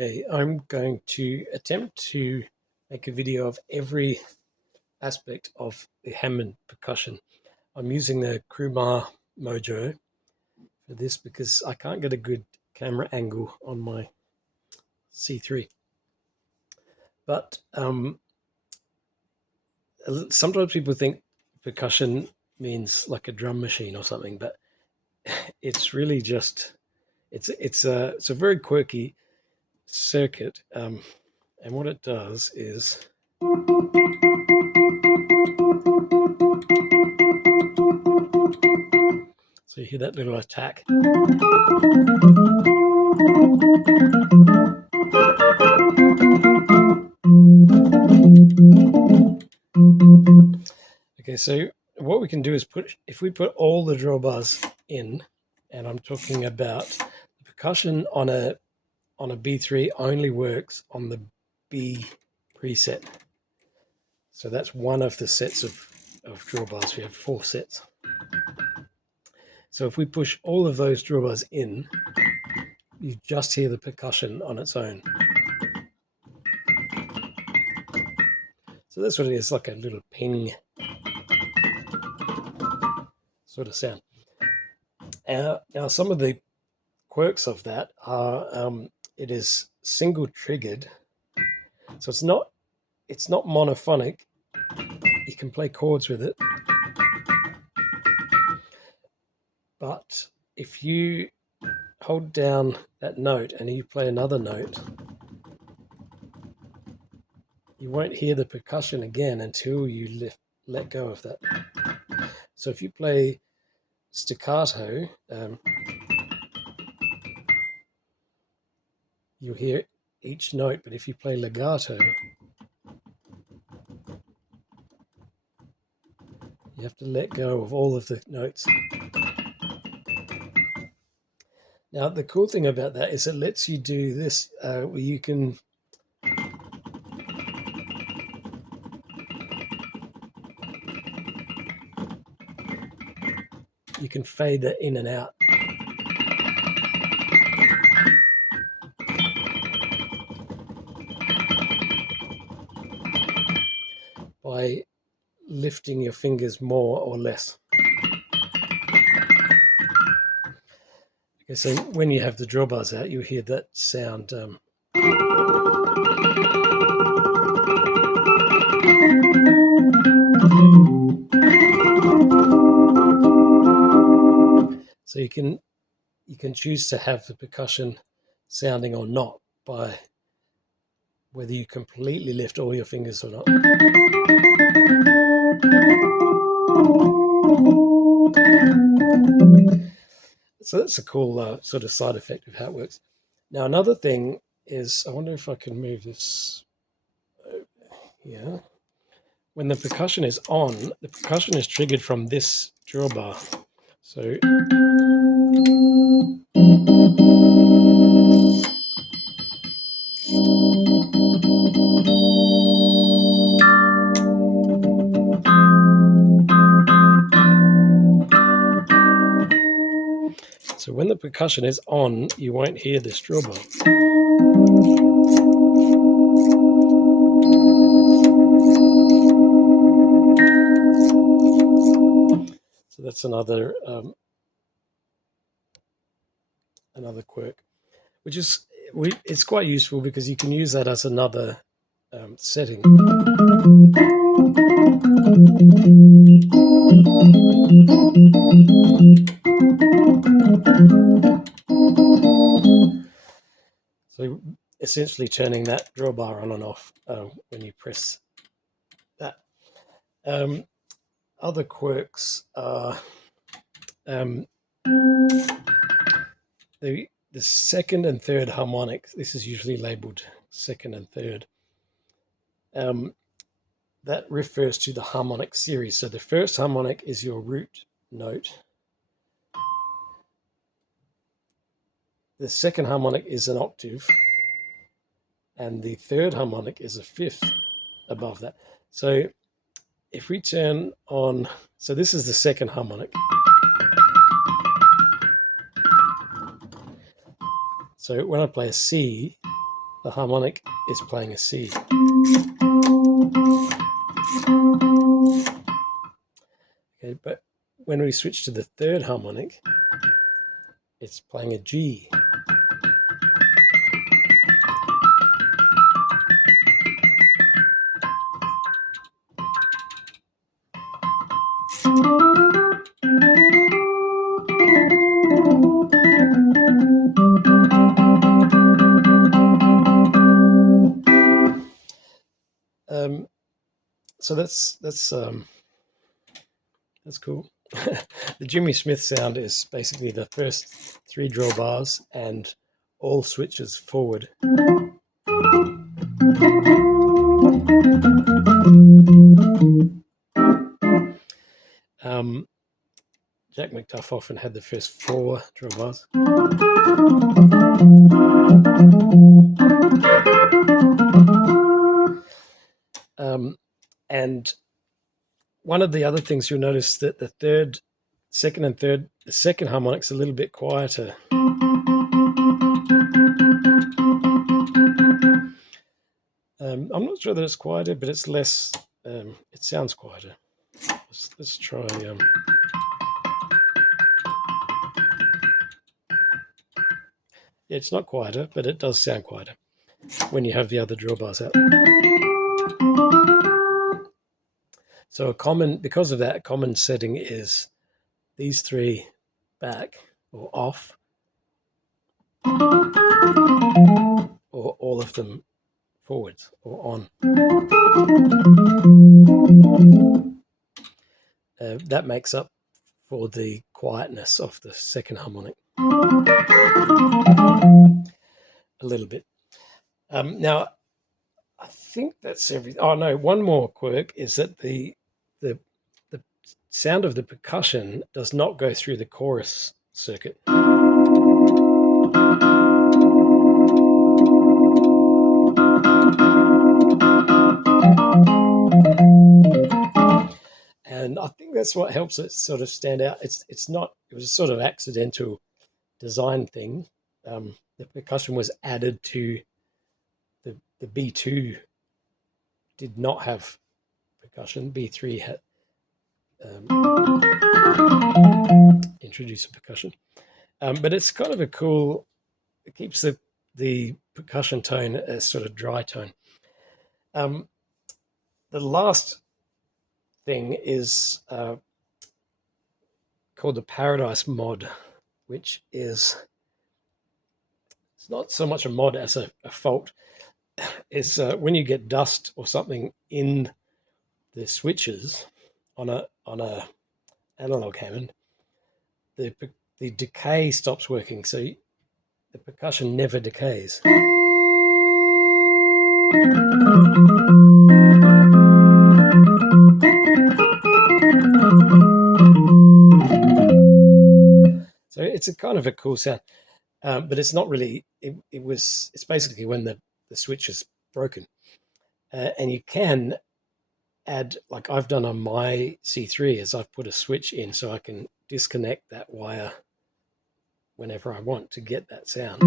Okay, I'm going to attempt to make a video of every aspect of the Hammond percussion. I'm using the Crumar Mojo for this because I can't get a good camera angle on my C3. But sometimes people think percussion means like a drum machine or something, but it's really just it's a very quirky circuit, and what it does is so you hear that little attack. Okay, so what we can do is if we put all the drawbars in, and I'm talking about the percussion on a B3 only works on the B preset. So that's one of the sets of drawbars. We have 4 sets. So if we push all of those drawbars in, you just hear the percussion on its own. So that's what it is, like a little ping sort of sound. Now some of the quirks of that are it is single triggered, so it's not monophonic. You can play chords with it, but if you hold down that note and you play another note, you won't hear the percussion again until you let go of that. So if you play staccato, you'll hear each note, but if you play legato, you have to let go of all of the notes. Now, the cool thing about that is it lets you do this, where you can fade that in and out. By lifting your fingers more or less. Okay, so when you have the drawbars out, you'll hear that sound. So you can choose to have the percussion sounding or not by whether you completely lift all your fingers or not. So that's a cool sort of side effect of how it works. Now another thing is, I wonder if I can move this over here. When the percussion is on, the percussion is triggered from this drawbar. So when the percussion is on, you won't hear this drawbar. So that's another quirk, which is it's quite useful because you can use that as another setting. So essentially turning that drawbar on and off when you press that. Other quirks are the second and third harmonic. This is usually labeled second and third. That refers to the harmonic series. So the first harmonic is your root note. The second harmonic is an octave. And the third harmonic is a fifth above that. So if we turn on, so this is the second harmonic. So when I play a C, the harmonic is playing a C. Okay, but when we switch to the third harmonic, it's playing a G. So that's cool. The Jimmy Smith sound is basically the first 3 drawbars and all switches forward. Jack McDuff often had the first 4 drawbars. And one of the other things you'll notice that the second harmonic's a little bit quieter. I'm not sure that it's quieter, but it's less. It sounds quieter. Let's try. It's not quieter, but it does sound quieter when you have the other drawbars out. So because of that, a common setting is these 3 back or off, or all of them forwards or on. That makes up for the quietness of the second harmonic a little bit. Now, I think that's everything. Oh no, one more quirk is that the sound of the percussion does not go through the chorus circuit. And I think that's what helps it sort of stand out. It was a sort of accidental design thing. The percussion was added to the B2 did not have percussion. B3 had introduced a percussion. But it's kind of a cool, it keeps the percussion tone a sort of dry tone. The last thing is called the Paradise mod, which is, it's not so much a mod as a fault. It's when you get dust or something in the switches on a analog Hammond, the decay stops working, so the percussion never decays. So it's a kind of a cool sound, but it's not really. It's basically when the switch is broken, and you can add, like I've done on my C3, is I've put a switch in so I can disconnect that wire whenever I want to get that sound.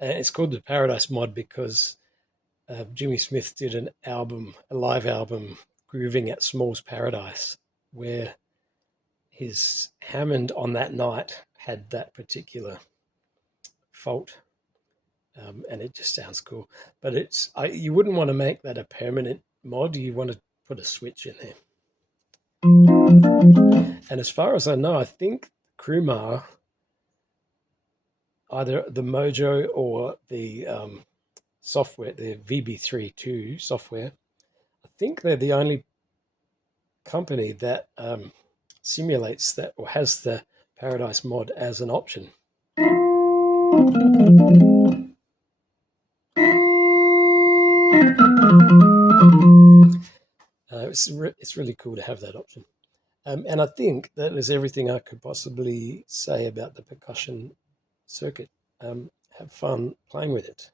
It's called the Paradise mod because Jimmy Smith did a live album, Grooving at Small's Paradise, where his Hammond on that night had that particular fault, and it just sounds cool. But you wouldn't want to make that a permanent mod. You want to put a switch in there. And as far as I know, I think Krumar, either the Mojo or the software, the VB32 software, I think they're the only company that simulates that or has the Paradise mod as an option. It's really cool to have that option. And I think that is everything I could possibly say about the percussion circuit. Have fun playing with it.